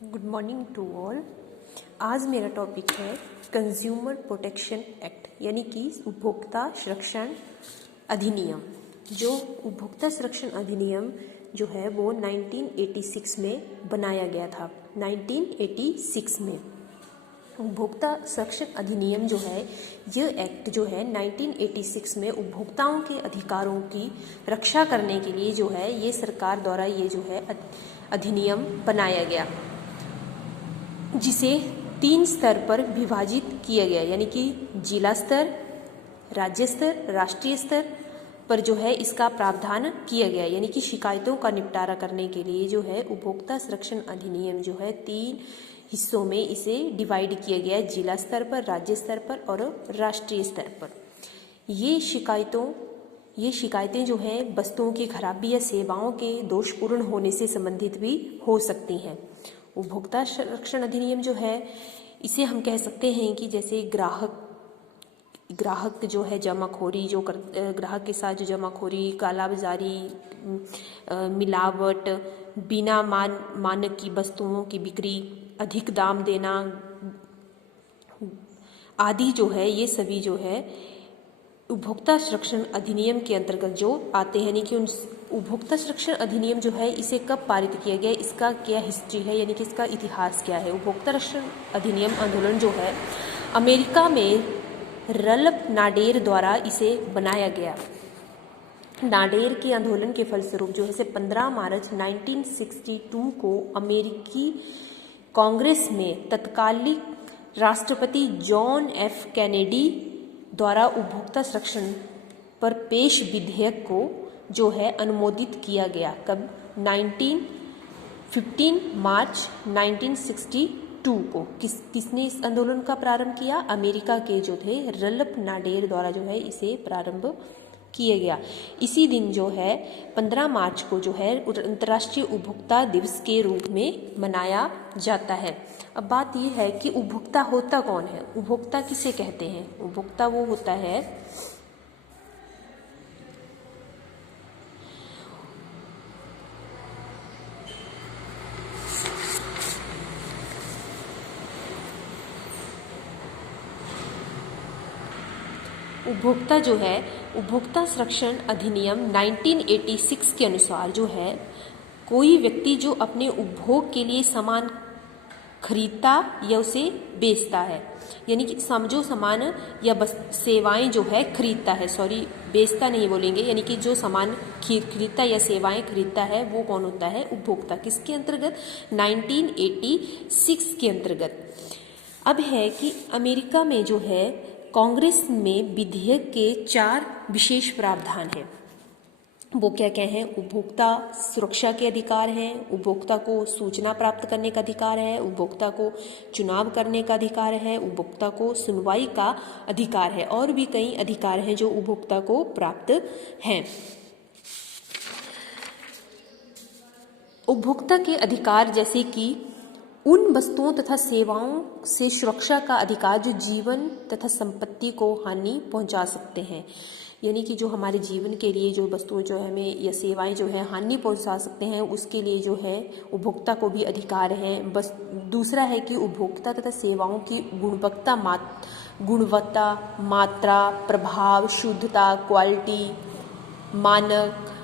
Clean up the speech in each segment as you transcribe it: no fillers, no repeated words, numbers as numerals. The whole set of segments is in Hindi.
Good morning to all. आज मेरा टॉपिक है कंज्यूमर प्रोटेक्शन एक्ट यानी कि उपभोक्ता संरक्षण अधिनियम। जो उपभोक्ता संरक्षण अधिनियम जो है वो 1986 में बनाया गया था। 1986 में उपभोक्ता संरक्षण अधिनियम जो है, यह एक्ट जो है 1986 में उपभोक्ताओं के अधिकारों की रक्षा करने के लिए जो है ये सरकार द्वारा ये जो है अधिनियम बनाया गया, जिसे 3 स्तर पर विभाजित किया गया, यानी कि जिला स्तर, राज्य स्तर, राष्ट्रीय स्तर पर जो है इसका प्रावधान किया गया। यानी कि शिकायतों का निपटारा करने के लिए जो है उपभोक्ता संरक्षण अधिनियम जो है 3 हिस्सों में इसे डिवाइड किया गया, जिला स्तर पर, राज्य स्तर पर और राष्ट्रीय स्तर पर। ये शिकायतें जो है वस्तुओं की खराबी या सेवाओं के दोषपूर्ण होने से संबंधित भी हो सकती हैं। उपभोक्ता संरक्षण अधिनियम जो है इसे हम कह सकते हैं कि जैसे ग्राहक जो है जमाखोरी जो ग्राहक के साथ जो जमाखोरी, कालाबाजारी, मिलावट, बिना मानक की वस्तुओं की बिक्री, अधिक दाम देना आदि जो है ये सभी जो है उपभोक्ता संरक्षण अधिनियम के अंतर्गत जो आते हैं। यानी कि उन उपभोक्ता संरक्षण अधिनियम जो है इसे कब पारित किया गया, इसका क्या हिस्ट्री है, यानी कि इसका इतिहास क्या है। उपभोक्ता संरक्षण अधिनियम आंदोलन जो है अमेरिका में रल्फ नाडेर द्वारा इसे बनाया गया। नाडेर के आंदोलन के फलस्वरूप जो है 15 मार्च 1962 को अमेरिकी कांग्रेस में तत्कालीन राष्ट्रपति जॉन एफ कैनेडी द्वारा उपभोक्ता संरक्षण पर पेश विधेयक को जो है अनुमोदित किया गया। कब? 15 मार्च 1962 को। किसने इस आंदोलन का प्रारंभ किया? अमेरिका के जो थे रल्फ नाडेर द्वारा जो है इसे प्रारंभ किया गया। इसी दिन जो है 15 मार्च को जो है अंतर्राष्ट्रीय उपभोक्ता दिवस के रूप में मनाया जाता है। अब बात यह है कि उपभोक्ता होता कौन है, उपभोक्ता किसे कहते हैं? उपभोक्ता वो होता है उपभोक्ता जो है उपभोक्ता संरक्षण अधिनियम 1986 के अनुसार जो है कोई व्यक्ति जो अपने उपभोग के लिए सामान खरीदता या उसे बेचता है, यानी कि जो सामान या सेवाएं जो है खरीदता है, बेचता नहीं बोलेंगे, यानी कि जो सामान खरीदता या सेवाएं खरीदता है वो कौन होता है? उपभोक्ता। किसके अंतर्गत? 1986 के अंतर्गत। अब है कि अमेरिका में जो है कांग्रेस में विधेयक के 4 विशेष प्रावधान हैं। वो क्या क्या हैं? उपभोक्ता सुरक्षा के अधिकार हैं, उपभोक्ता को सूचना प्राप्त करने का अधिकार है, उपभोक्ता को चुनाव करने का अधिकार है, उपभोक्ता को सुनवाई का अधिकार है, और भी कई अधिकार हैं जो उपभोक्ता को प्राप्त हैं। उपभोक्ता के अधिकार जैसे कि उन वस्तुओं तथा सेवाओं से सुरक्षा का अधिकार जो जीवन तथा संपत्ति को हानि पहुंचा सकते हैं, यानी कि जो हमारे जीवन के लिए जो वस्तुएं जो है हमें या सेवाएं जो है हानि पहुंचा सकते हैं, उसके लिए जो है उपभोक्ता को भी अधिकार है। बस दूसरा है कि उपभोक्ता तथा सेवाओं की गुणवत्ता, मात्रा, प्रभाव, शुद्धता, क्वालिटी, मानक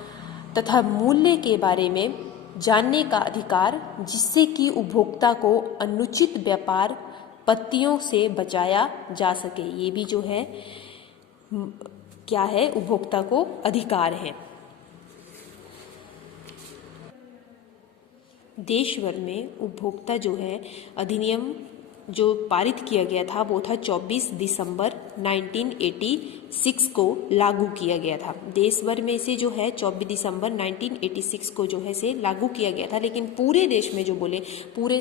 तथा मूल्य के बारे में जानने का अधिकार, जिससे कि उपभोक्ता को अनुचित व्यापार पत्तियों से बचाया जा सके। ये भी जो है क्या है? उपभोक्ता को अधिकार है। देश भर में उपभोक्ता जो है अधिनियम जो पारित किया गया था वो था 24 दिसंबर 1986 को लागू किया गया था। देश भर में से जो है 24 दिसंबर 1986 को जो है से लागू किया गया था, लेकिन पूरे देश में जो बोले पूरे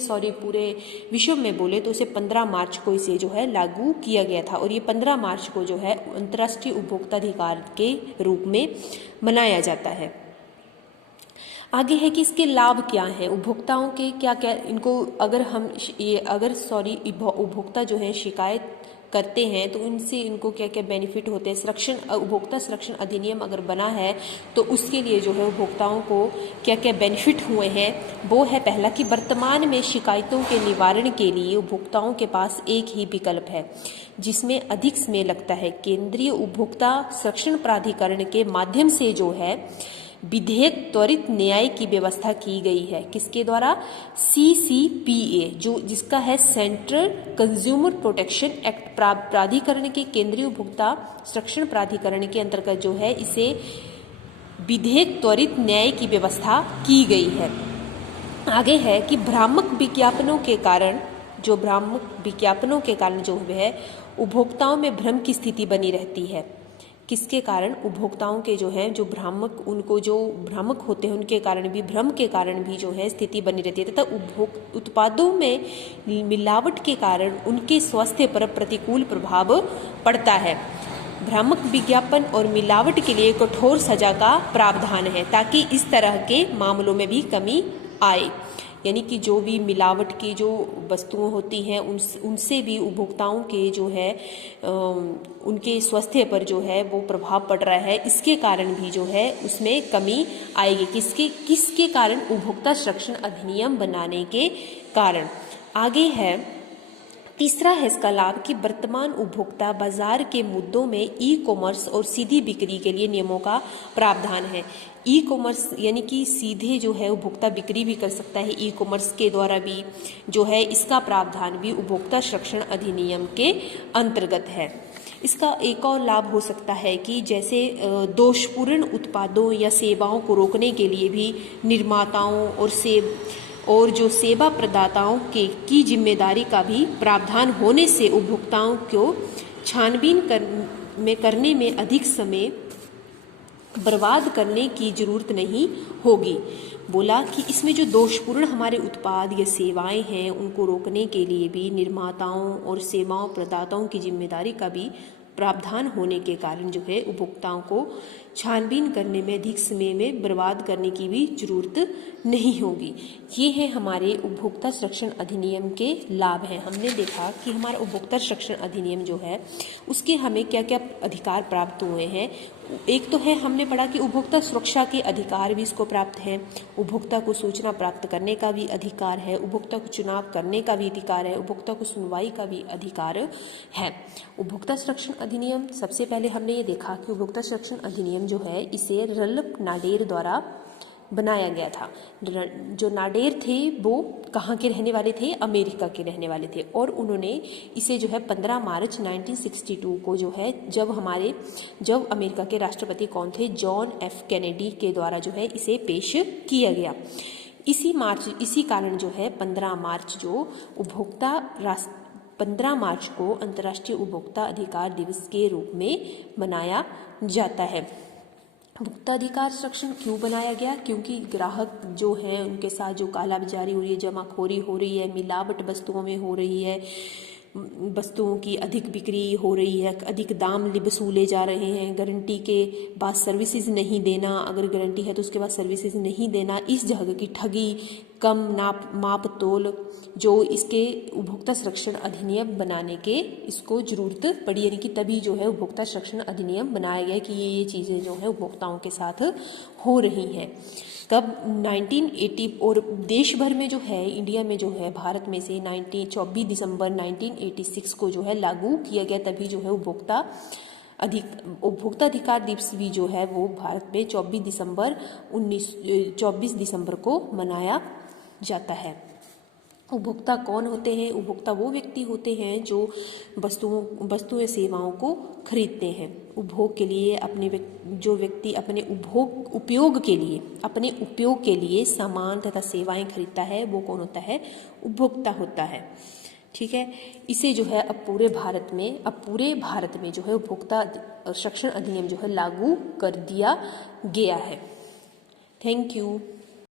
विश्व में बोले तो उसे 15 मार्च को इसे जो है लागू किया गया था, और ये 15 मार्च को जो है अंतर्राष्ट्रीय उपभोक्ता अधिकार के रूप में मनाया जाता है। आगे है कि इसके लाभ क्या हैं, उपभोक्ताओं के क्या क्या इनको उपभोक्ता जो है शिकायत करते हैं तो उनसे इनको क्या क्या बेनिफिट होते हैं। उपभोक्ता संरक्षण अधिनियम अगर बना है तो उसके लिए जो है उपभोक्ताओं को क्या क्या बेनिफिट हुए हैं, वो है पहला कि वर्तमान में शिकायतों के निवारण के लिए उपभोक्ताओं के पास एक ही विकल्प है जिसमें अधिक समय लगता है। केंद्रीय उपभोक्ता संरक्षण प्राधिकरण के माध्यम से जो है विधेयक त्वरित न्याय की व्यवस्था की गई है। किसके द्वारा? CCPA, जो जिसका है सेंट्रल कंज्यूमर प्रोटेक्शन एक्ट प्राधिकरण के केंद्रीय उपभोक्ता संरक्षण प्राधिकरण के अंतर्गत जो है इसे विधेयक त्वरित न्याय की व्यवस्था की गई है। आगे है कि भ्रामक विज्ञापनों के कारण जो है उपभोक्ताओं में भ्रम की स्थिति बनी रहती है। किसके कारण? उपभोक्ताओं के जो है जो भ्रामक होते हैं उनके कारण भी, भ्रम के कारण भी जो है स्थिति बनी रहती है तथा उत्पादों में मिलावट के कारण उनके स्वास्थ्य पर प्रतिकूल प्रभाव पड़ता है। भ्रामक विज्ञापन और मिलावट के लिए कठोर सजा का प्रावधान है ताकि इस तरह के मामलों में भी कमी आए। यानी कि जो भी मिलावट की जो वस्तुएं होती हैं उनसे भी उपभोक्ताओं के जो है उनके स्वास्थ्य पर जो है वो प्रभाव पड़ रहा है, इसके कारण भी जो है उसमें कमी आएगी। किसके कारण? उपभोक्ता संरक्षण अधिनियम बनाने के कारण। आगे है तीसरा है इसका लाभ कि वर्तमान उपभोक्ता बाजार के मुद्दों में ई-कॉमर्स और सीधी बिक्री के लिए नियमों का प्रावधान है। ई-कॉमर्स यानी कि सीधे जो है उपभोक्ता बिक्री भी कर सकता है ई-कॉमर्स के द्वारा भी जो है, इसका प्रावधान भी उपभोक्ता संरक्षण अधिनियम के अंतर्गत है। इसका एक और लाभ हो सकता है कि जैसे दोषपूर्ण उत्पादों या सेवाओं को रोकने के लिए भी निर्माताओं और जो सेवा प्रदाताओं की जिम्मेदारी का भी प्रावधान होने से उपभोक्ताओं को छानबीन करने में अधिक समय बर्बाद करने की जरूरत नहीं होगी। बोला कि इसमें जो दोषपूर्ण हमारे उत्पाद या सेवाएं हैं उनको रोकने के लिए भी निर्माताओं और सेवाओं प्रदाताओं की जिम्मेदारी का भी प्रावधान होने के कारण जो है उपभोक्ताओं को छानबीन करने में अधिक समय में बर्बाद करने की भी जरूरत नहीं होगी। ये है हमारे उपभोक्ता संरक्षण अधिनियम के लाभ हैं। हमने देखा कि हमारा उपभोक्ता संरक्षण अधिनियम जो है उसके हमें क्या क्या अधिकार प्राप्त हुए हैं। एक तो है हमने पढ़ा कि उपभोक्ता सुरक्षा के अधिकार भी इसको प्राप्त हैं, उपभोक्ता को सूचना प्राप्त करने का भी अधिकार है, उपभोक्ता को चुनाव करने का भी अधिकार है, उपभोक्ता को सुनवाई का भी अधिकार है। उपभोक्ता संरक्षण अधिनियम सबसे पहले हमने ये देखा कि उपभोक्ता संरक्षण अधिनियम जो है इसे रल्फ नाडेर द्वारा बनाया गया था। जो नाडेर थे वो कहाँ के रहने वाले थे? अमेरिका के रहने वाले थे और उन्होंने इसे जो है 15 मार्च 1962 को जो है जब अमेरिका के राष्ट्रपति कौन थे? जॉन एफ कैनेडी के द्वारा जो है इसे पेश किया गया। इसी कारण जो है 15 मार्च को अंतर्राष्ट्रीय उपभोक्ता अधिकार दिवस के रूप में मनाया जाता है। उपभोक्ता अधिकार संरक्षण क्यों बनाया गया? क्योंकि ग्राहक जो हैं उनके साथ जो कालाबाजारी हो रही है, जमाखोरी हो रही है, मिलावट वस्तुओं में हो रही है, वस्तुओं की अधिक बिक्री हो रही है, अधिक दाम वसूले जा रहे हैं, गारंटी के बाद सर्विसेज नहीं देना, अगर गारंटी है तो उसके बाद सर्विसेज नहीं देना, इस जगह की ठगी, कम माप तोल, जो इसके उपभोक्ता संरक्षण अधिनियम बनाने के इसको जरूरत पड़ी, यानी कि तभी जो है उपभोक्ता संरक्षण अधिनियम बनाया गया कि ये चीज़ें जो है उपभोक्ताओं के साथ हो रही हैं। कब? 1980 और देश भर में जो है, इंडिया में जो है, भारत में से 24 दिसंबर 1986 को जो है लागू किया गया। तभी जो है उपभोक्ता अधिकार दिवस भी जो है वो भारत में 24 दिसंबर को मनाया जाता है। उपभोक्ता कौन होते हैं? उपभोक्ता वो व्यक्ति होते हैं जो वस्तुएं सेवाओं को खरीदते हैं उपभोग के लिए। जो व्यक्ति अपने उपयोग के लिए सामान तथा सेवाएं खरीदता है वो कौन होता है? उपभोक्ता होता है। ठीक है, इसे जो है अब पूरे भारत में जो है उपभोक्ता संरक्षण अधिनियम जो है लागू कर दिया गया है। Thank you.